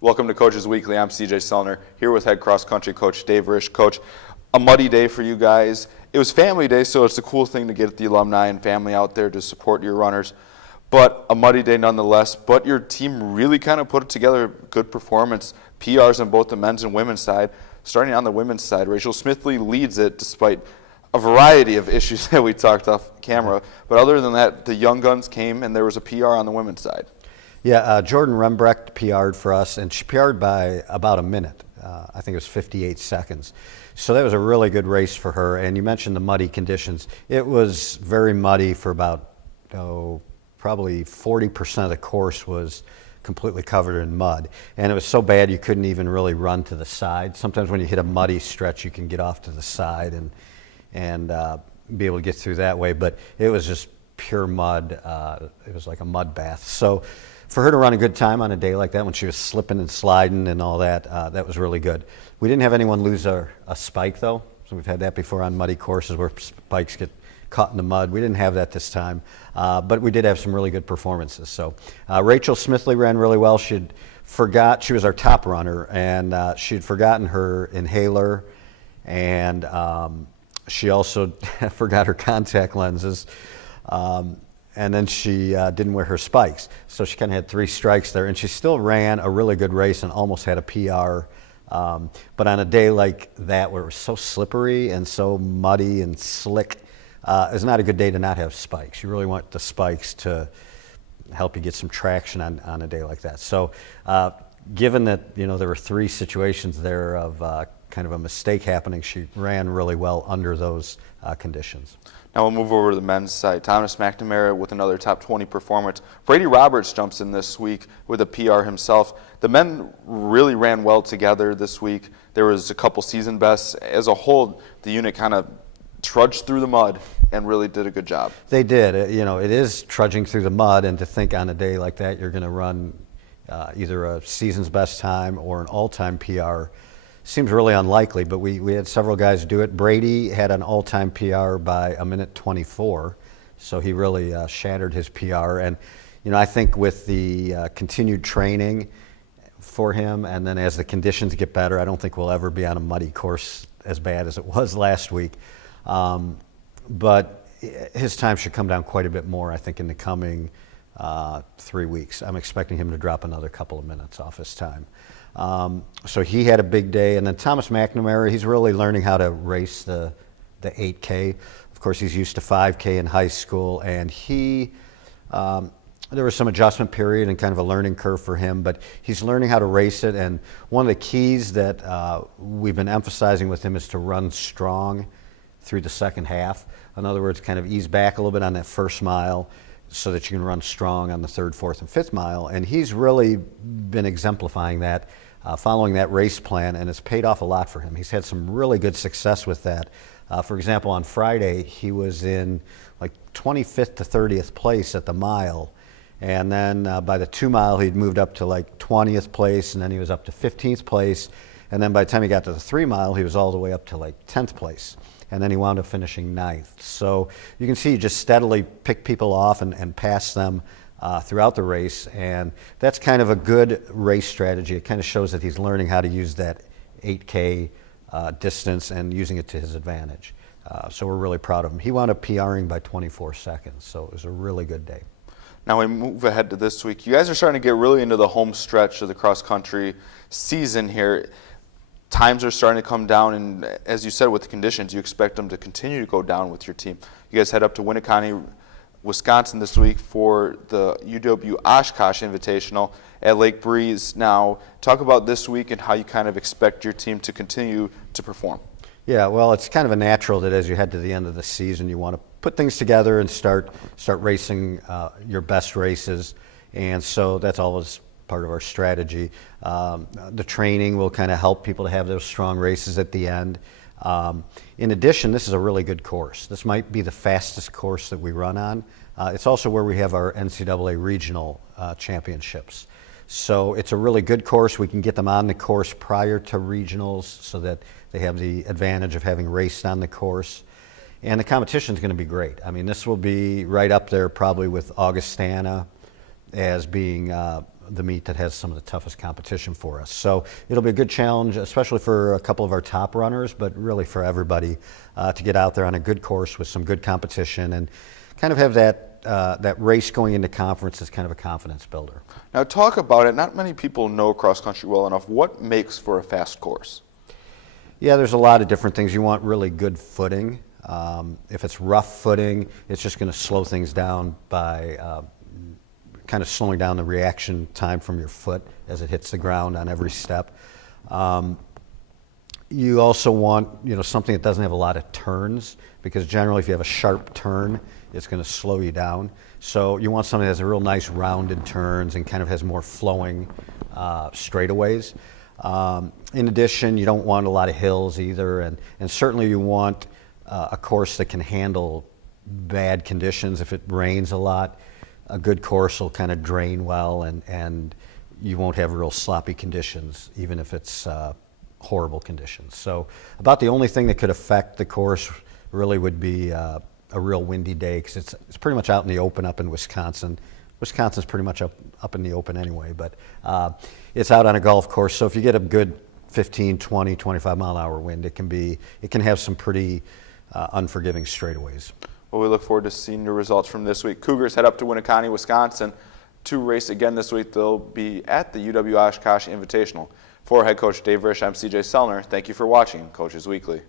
Welcome to Coaches Weekly. I'm CJ Sellner, here with head cross country coach Dave Risch. Coach, a muddy day for you guys. It was family day, so it's a cool thing to get the alumni and family out there to support your runners. But a muddy day nonetheless. But your team really kind of put together a good performance. PRs on both the men's and women's side. Starting on the women's side, Rachel Smithley leads it despite a variety of issues that we talked off camera. But other than that, the young guns came and there was a PR on the women's side. Yeah, Jordan Rembrecht PR'd for us, and she PR'd by about a minute. I think it was 58 seconds. So that was a really good race for her. And you mentioned the muddy conditions. It was very muddy for about, probably 40% of the course was completely covered in mud. And it was so bad you couldn't even really run to the side. Sometimes when you hit a muddy stretch, you can get off to the side and be able to get through that way. But it was just pure mud. It was like a mud bath. So for her to run a good time on a day like that when she was slipping and sliding and all that, that was really good. We didn't have anyone lose a spike though. So we've had that before on muddy courses where spikes get caught in the mud. We didn't have that this time, but we did have some really good performances. So Rachel Smithley ran really well. She was our top runner, and she'd forgotten her inhaler, and she also forgot her contact lenses. And then she didn't wear her spikes. So she kind of had 3 strikes there, and she still ran a really good race and almost had a PR. But on a day like that where it was so slippery and so muddy and slick, it's not a good day to not have spikes. You really want the spikes to help you get some traction on a day like that. So given that there were 3 situations there of kind of a mistake happening, she ran really well under those conditions. Now we'll move over to the men's side. Thomas McNamara with another top 20 performance. Brady Roberts jumps in this week with a PR himself. The men really ran well together this week. There was a couple season bests. As a whole, the unit kind of trudged through the mud and really did a good job. They did. It is trudging through the mud, and to think on a day like that you're going to run either a season's best time or an all-time PR seems really unlikely, but we had several guys do it. Brady had an all-time PR by a minute 24, so he really shattered his PR. And I think with the continued training for him, and then as the conditions get better, I don't think we'll ever be on a muddy course as bad as it was last week. But his time should come down quite a bit more, I think, in the coming 3 weeks. I'm expecting him to drop another couple of minutes off his time. So he had a big day. And then Thomas McNamara, he's really learning how to race the 8K. Of course, he's used to 5K in high school, and there was some adjustment period and kind of a learning curve for him, but he's learning how to race it. And one of the keys that we've been emphasizing with him is to run strong through the second half. In other words, kind of ease back a little bit on that first mile so that you can run strong on the 3rd, 4th, and 5th mile. And he's really been exemplifying that, following that race plan, and it's paid off a lot for him. He's had some really good success with that. For example, on Friday, he was in like 25th to 30th place at the mile. And then by the 2 mile, he'd moved up to like 20th place, and then he was up to 15th place. And then by the time he got to the 3 mile, he was all the way up to like 10th place. And then he wound up finishing 9th. So you can see he just steadily picked people off and passed them throughout the race. And that's kind of a good race strategy. It kind of shows that he's learning how to use that 8K distance and using it to his advantage. So we're really proud of him. He wound up PRing by 24 seconds. So it was a really good day. Now we move ahead to this week. You guys are starting to get really into the home stretch of the cross-country season here. Times are starting to come down, and as you said, with the conditions, you expect them to continue to go down with your team. You guys head up to Winneconne, Wisconsin this week for the UW Oshkosh Invitational at Lake Breeze. Now, talk about this week and how you kind of expect your team to continue to perform. Yeah, well, it's kind of a natural that as you head to the end of the season, you want to put things together and start racing your best races, and so that's always part of our strategy. The training will kind of help people to have those strong races at the end. In addition, this is a really good course. This might be the fastest course that we run on. It's also where we have our NCAA regional championships. So it's a really good course. We can get them on the course prior to regionals so that they have the advantage of having raced on the course. And the competition is going to be great. I mean, this will be right up there probably with Augustana as being the meet that has some of the toughest competition for us. So it'll be a good challenge, especially for a couple of our top runners, but really for everybody to get out there on a good course with some good competition and kind of have that race going into conference as kind of a confidence builder. Now talk about it. Not many people know cross country well enough. What makes for a fast course? Yeah, there's a lot of different things. You want really good footing. If it's rough footing, it's just going to slow things down by kind of slowing down the reaction time from your foot as it hits the ground on every step. You also want something that doesn't have a lot of turns, because generally if you have a sharp turn, it's going to slow you down. So you want something that has a real nice rounded turns and kind of has more flowing straightaways. In addition, you don't want a lot of hills either, and certainly you want a course that can handle bad conditions. If it rains a lot, a good course will kind of drain well, and you won't have real sloppy conditions, even if it's horrible conditions. So about the only thing that could affect the course really would be a real windy day, because it's pretty much out in the open up in Wisconsin. Wisconsin's pretty much up in the open anyway, but it's out on a golf course, so if you get a good 15, 20, 25 mile an hour wind, it can have some pretty unforgiving straightaways. Well, we look forward to seeing your results from this week. Cougars head up to Winneconne, Wisconsin to race again this week. They'll be at the UW Oshkosh Invitational. For head coach Dave Risch, I'm CJ Sellner. Thank you for watching Coaches Weekly.